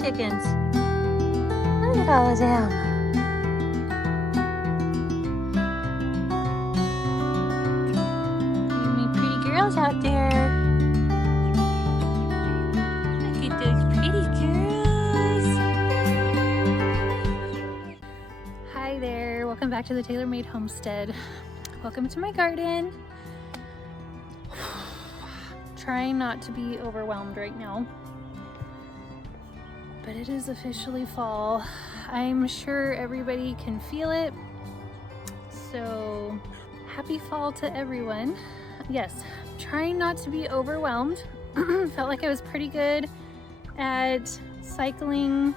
chickens. Look at all of them. You many pretty girls out there. Look at those pretty girls. Hi there. Welcome back to the Tailor-Made Homestead. Welcome to my garden. Trying not to be overwhelmed right now, but it is officially fall. I'm sure everybody can feel it, so happy fall to everyone. Yes, trying not to be overwhelmed. Felt like I was pretty good at cycling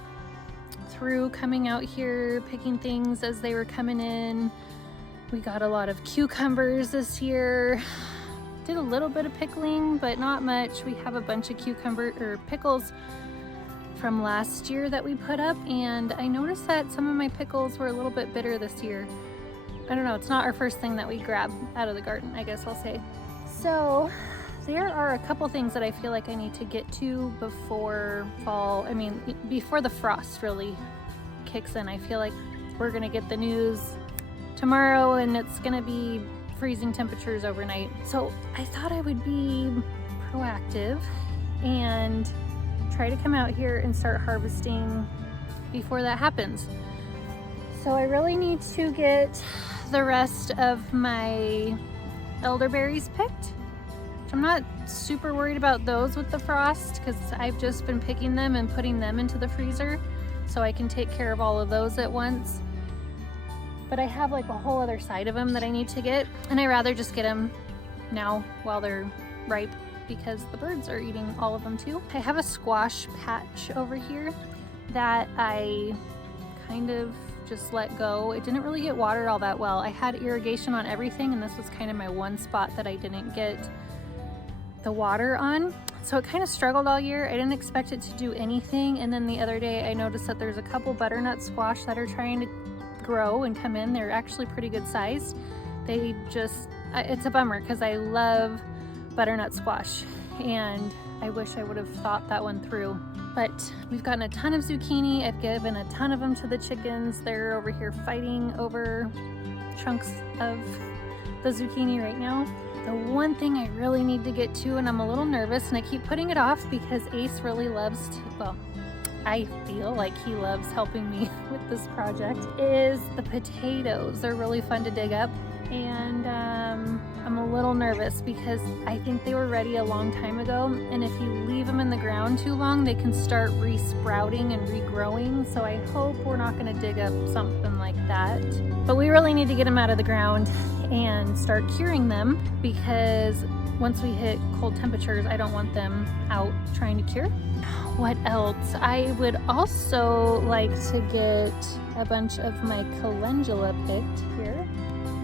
through, coming out here, picking things as they were coming in. We got a lot of cucumbers this year. Did a little bit of pickling, but not much. We have a bunch of pickles from last year that we put up, and I noticed that some of my pickles were a little bit bitter this year. I don't know, it's not our first thing that we grab out of the garden, I guess I'll say. So there are a couple things that I feel like I need to get to before fall. I mean, before the frost really kicks in. I feel like we're gonna get the news tomorrow and it's gonna be freezing temperatures overnight. So I thought I would be proactive and try to come out here and start harvesting before that happens. So I really need to get the rest of my elderberries picked. I'm not super worried about those with the frost because I've just been picking them and putting them into the freezer so I can take care of all of those at once. But I have like a whole other side of them that I need to get, and I rather just get them now while they're ripe because the birds are eating all of them too. I have a squash patch over here that I kind of just let go. It didn't really get watered all that well. I had irrigation on everything, and this was kind of my one spot that I didn't get the water on. So it kind of struggled all year. I didn't expect it to do anything, and then the other day I noticed that there's a couple butternut squash that are trying to grow and come in. They're actually pretty good sized. They just, it's a bummer because I love butternut squash and I wish I would have thought that one through. But we've gotten a ton of zucchini. I've given a ton of them to the chickens. They're over here fighting over chunks of the zucchini right now. The one thing I really need to get to, and I'm a little nervous and I keep putting it off because Ace really loves to, well, I feel like he loves helping me with this project, is the potatoes. They're really fun to dig up, and I'm a little nervous because I think they were ready a long time ago, and if you leave them in the ground too long, they can start re-sprouting and regrowing, so I hope we're not gonna dig up something like that. But we really need to get them out of the ground and start curing them because once we hit cold temperatures, I don't want them out trying to cure. What else? I would also like to get a bunch of my calendula picked here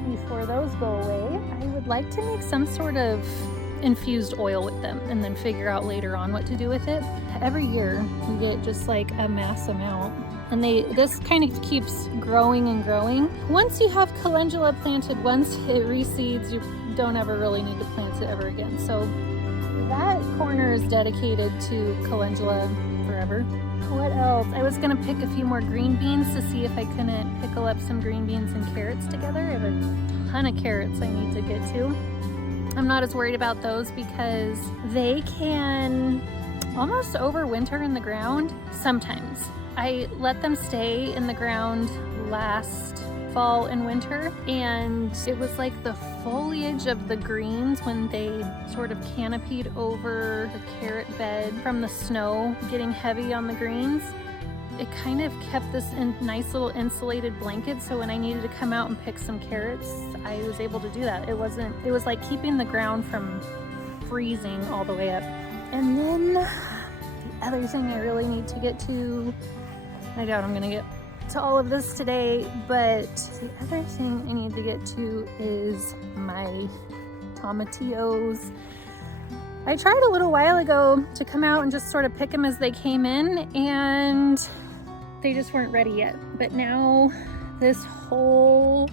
before those go away. I would like to make some sort of infused oil with them and then figure out later on what to do with it. Every year we get just like a mass amount, and this kind of keeps growing and growing. Once you have calendula planted, once it reseeds, you don't ever really need to plant it ever again. So that corner is dedicated to calendula forever. What else? I was gonna pick a few more green beans to see if I couldn't pickle up some green beans and carrots together. I have a ton of carrots I need to get to. I'm not as worried about those because they can almost overwinter in the ground sometimes. I let them stay in the ground last fall and winter, and it was like the foliage of the greens when they sort of canopied over the carrot bed from the snow getting heavy on the greens. It kind of kept this nice little insulated blanket, so when I needed to come out and pick some carrots, I was able to do that. It was like keeping the ground from freezing all the way up. And then the other thing I really need to get to, I doubt I'm gonna get to all of this today, but the other thing I need to get to is my tomatillos. I tried a little while ago to come out and just sort of pick them as they came in, and they just weren't ready yet. But now this whole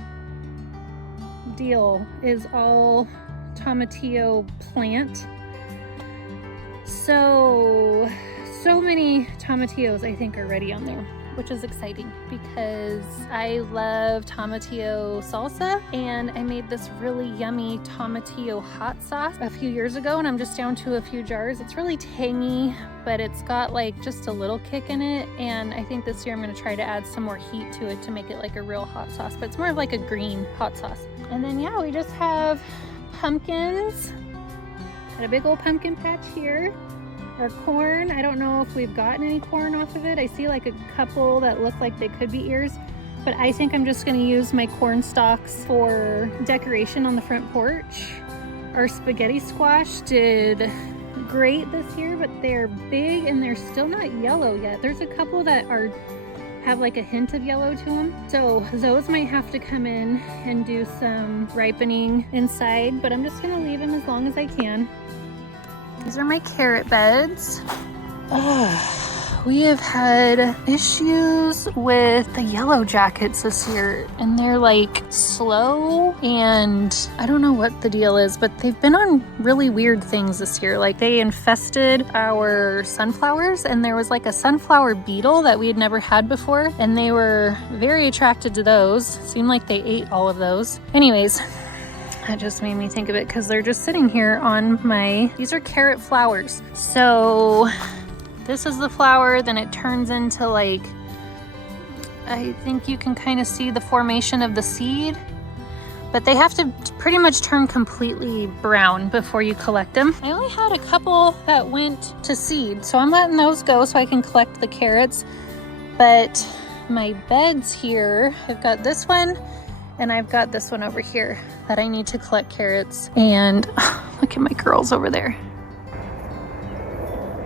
deal is all tomatillo plant. So So many tomatillos I think are ready on there, which is exciting because I love tomatillo salsa, and I made this really yummy tomatillo hot sauce a few years ago, and I'm just down to a few jars. It's really tangy, but it's got like just a little kick in it, and I think this year I'm going to try to add some more heat to it to make it like a real hot sauce, but it's more of like a green hot sauce. And then yeah, we just have pumpkins. Got a big old pumpkin patch here. Our corn, I don't know if we've gotten any corn off of it. I see like a couple that look like they could be ears, but I think I'm just gonna use my corn stalks for decoration on the front porch. Our spaghetti squash did great this year, but they're big and they're still not yellow yet. There's a couple that have like a hint of yellow to them. So those might have to come in and do some ripening inside, but I'm just gonna leave them as long as I can. These are my carrot beds. We have had issues with the yellow jackets this year, and they're like slow, and I don't know what the deal is, but they've been on really weird things this year. Like they infested our sunflowers, and there was like a sunflower beetle that we had never had before, and they were very attracted to those. Seemed like they ate all of those. Anyways, that just made me think of it because they're just sitting here on these are carrot flowers. So this is the flower, then it turns into like, I think you can kind of see the formation of the seed, but they have to pretty much turn completely brown before you collect them. I only had a couple that went to seed, so I'm letting those go so I can collect the carrots. But my beds here, I've got this one, and I've got this one over here that I need to collect carrots. And look at my girls over there.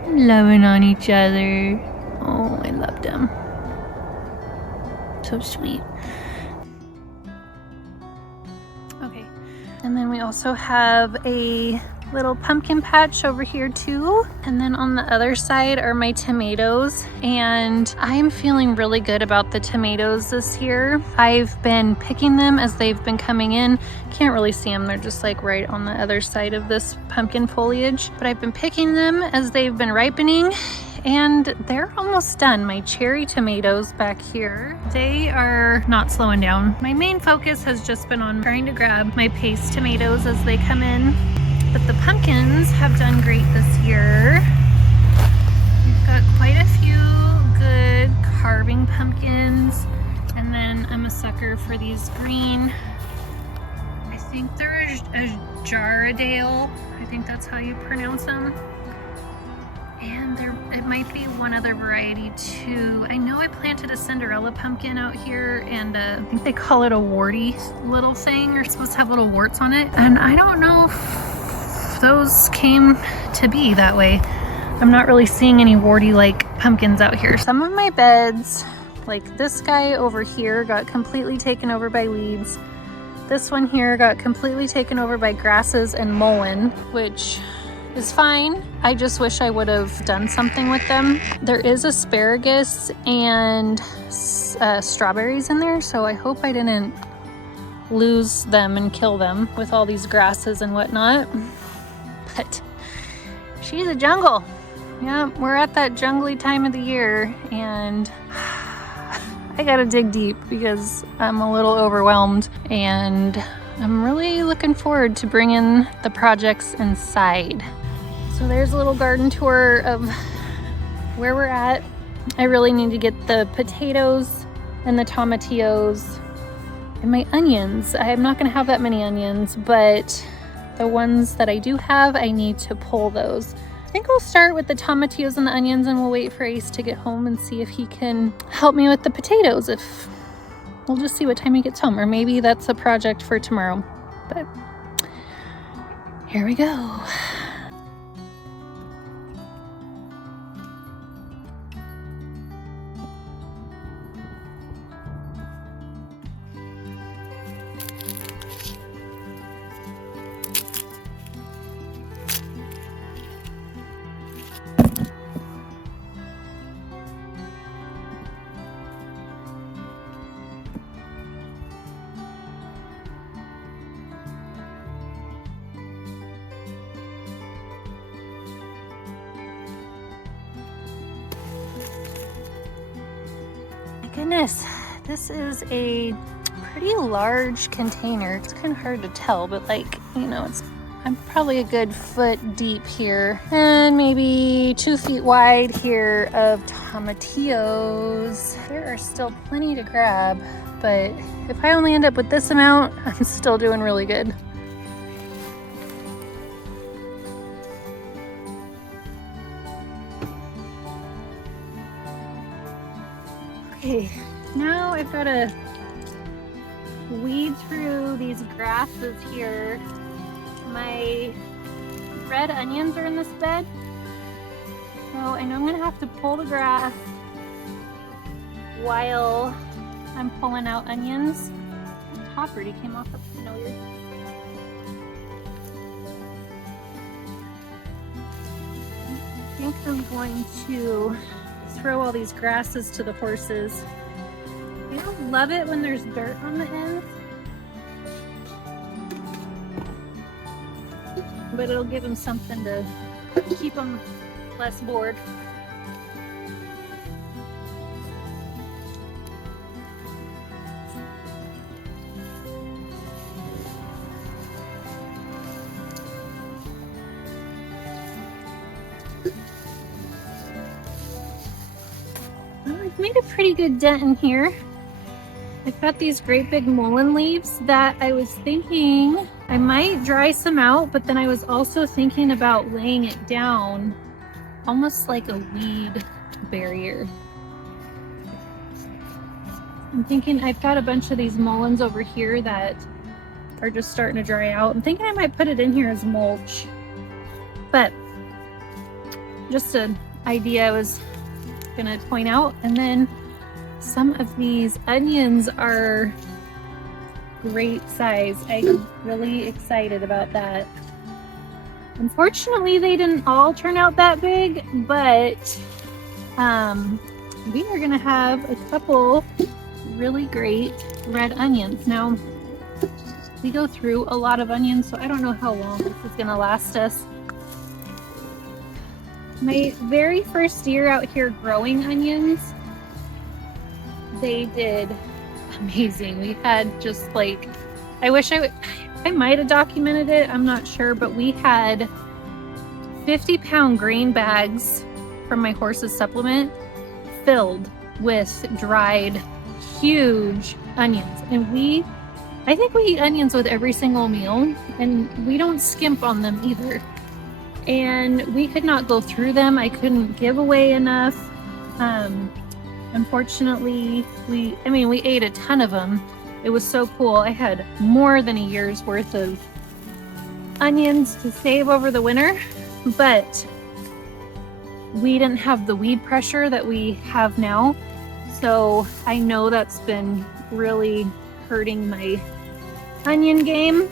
Loving on each other. Oh, I love them. So sweet. Okay. And then we also have a little pumpkin patch over here too. And then on the other side are my tomatoes, and I'm feeling really good about the tomatoes this year. I've been picking them as they've been coming in. Can't really see them, they're just like right on the other side of this pumpkin foliage, but I've been picking them as they've been ripening, and they're almost done. My cherry tomatoes back here, they are not slowing down. My main focus has just been on trying to grab my paste tomatoes as they come in. But the pumpkins have done great this year. We've got quite a few good carving pumpkins. And then I'm a sucker for these green, I think they're a Jaradale. I think that's how you pronounce them. And it might be one other variety too. I know I planted a Cinderella pumpkin out here, and I think they call it a warty little thing. You're supposed to have little warts on it. And I don't know if those came to be that way. I'm not really seeing any warty like pumpkins out here. Some of my beds, like this guy over here, got completely taken over by weeds. This one here got completely taken over by grasses and mullein, which is fine. I just wish I would have done something with them. There is asparagus and strawberries in there, so I hope I didn't lose them and kill them with all these grasses and whatnot. But she's a jungle. Yeah, we're at that jungly time of the year, and I gotta dig deep because I'm a little overwhelmed, and I'm really looking forward to bringing the projects inside. So there's a little garden tour of where we're at. I really need to get the potatoes and the tomatillos and my onions. I'm not gonna have that many onions, but the ones that I do have, I need to pull those. I think I'll start with the tomatillos and the onions, and we'll wait for Ace to get home and see if he can help me with the potatoes. We'll just see what time he gets home, or maybe that's a project for tomorrow. But here we go. goodness, this is a pretty large container. It's kind of hard to tell, but like, you know, I'm probably a good foot deep here and maybe 2 feet wide here of tomatillos. There are still plenty to grab, but if I only end up with this amount, I'm still doing really good. Okay, now I've got to weed through these grasses here. My red onions are in this bed, so I know I'm gonna have to pull the grass while I'm pulling out onions. The top already came off, that's kind of weird. I think I'm going to throw all these grasses to the horses. I don't love it when there's dirt on the ends, but it'll give them something to keep them less bored. Well, I've made a pretty good dent in here. I've got these great big mullein leaves that I was thinking I might dry some out, but then I was also thinking about laying it down almost like a weed barrier. I'm thinking I've got a bunch of these mulleins over here that are just starting to dry out. I'm thinking I might put it in here as mulch, but just an idea I was gonna point out. And then some of these onions are great size. I'm really excited about that. Unfortunately, they didn't all turn out that big, but we are gonna have a couple really great red onions. Now, we go through a lot of onions, so I don't know how long this is gonna last us. My very first year out here growing onions, they did amazing. We had just like, I wish I might have documented it, I'm not sure, but we had 50-pound grain bags from my horse's supplement filled with dried huge onions. And I think we eat onions with every single meal, and we don't skimp on them either. And we could not go through them. I couldn't give away enough. Unfortunately, we ate a ton of them. It was so cool. I had more than a year's worth of onions to save over the winter, but we didn't have the weed pressure that we have now. So I know that's been really hurting my onion game.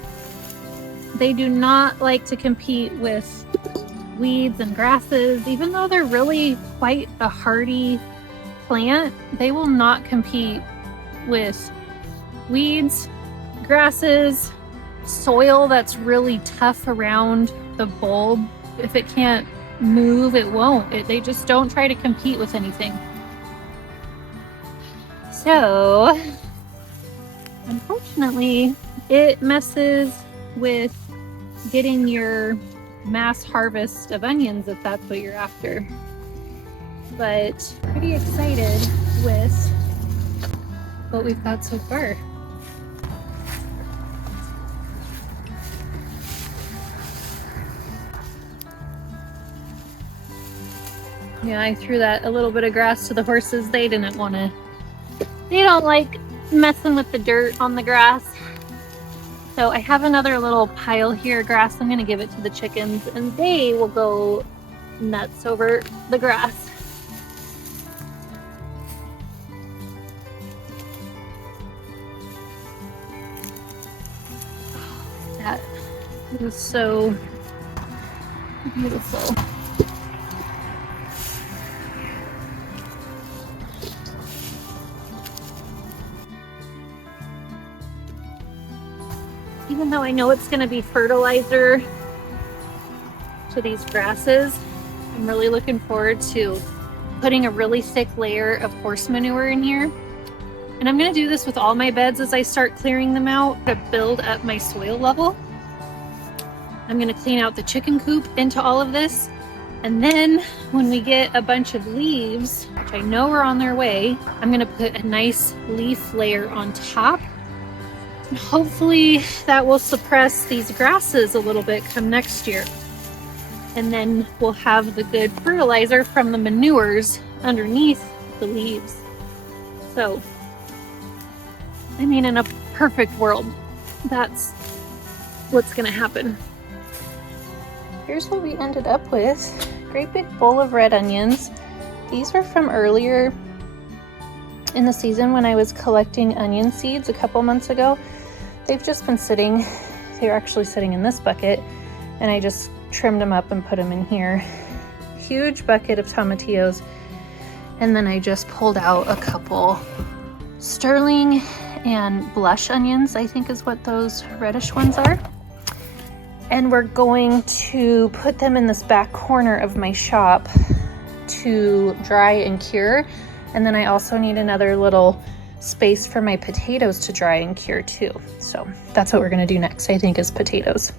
They do not like to compete with weeds and grasses, even though they're really quite a hardy plant. They will not compete with weeds, grasses, soil that's really tough around the bulb. If it can't move, it won't. They just don't try to compete with anything. So, unfortunately, it messes with getting your mass harvest of onions if that's what you're after. But pretty excited with what we've got so far. Yeah, I threw that a little bit of grass to the horses. They don't like messing with the dirt on the grass. So I have another little pile here of grass. I'm gonna give it to the chickens and they will go nuts over the grass. That is so beautiful. Even though I know it's going to be fertilizer to these grasses, I'm really looking forward to putting a really thick layer of horse manure in here And I'm gonna do this with all my beds as I start clearing them out to build up my soil level. I'm gonna clean out the chicken coop into all of this. And then when we get a bunch of leaves, which I know are on their way, I'm gonna put a nice leaf layer on top. And hopefully that will suppress these grasses a little bit come next year. And then we'll have the good fertilizer from the manures underneath the leaves. So, I mean, in a perfect world, that's what's gonna happen. Here's what we ended up with. Great big bowl of red onions. These were from earlier in the season when I was collecting onion seeds a couple months ago. They've just been sitting, they're actually sitting in this bucket, and I just trimmed them up and put them in here. Huge bucket of tomatillos. And then I just pulled out a couple sterling and blush onions, I think is what those reddish ones are. And we're going to put them in this back corner of my shop to dry and cure. And then I also need another little space for my potatoes to dry and cure too. So that's what we're gonna do next, I think, is potatoes.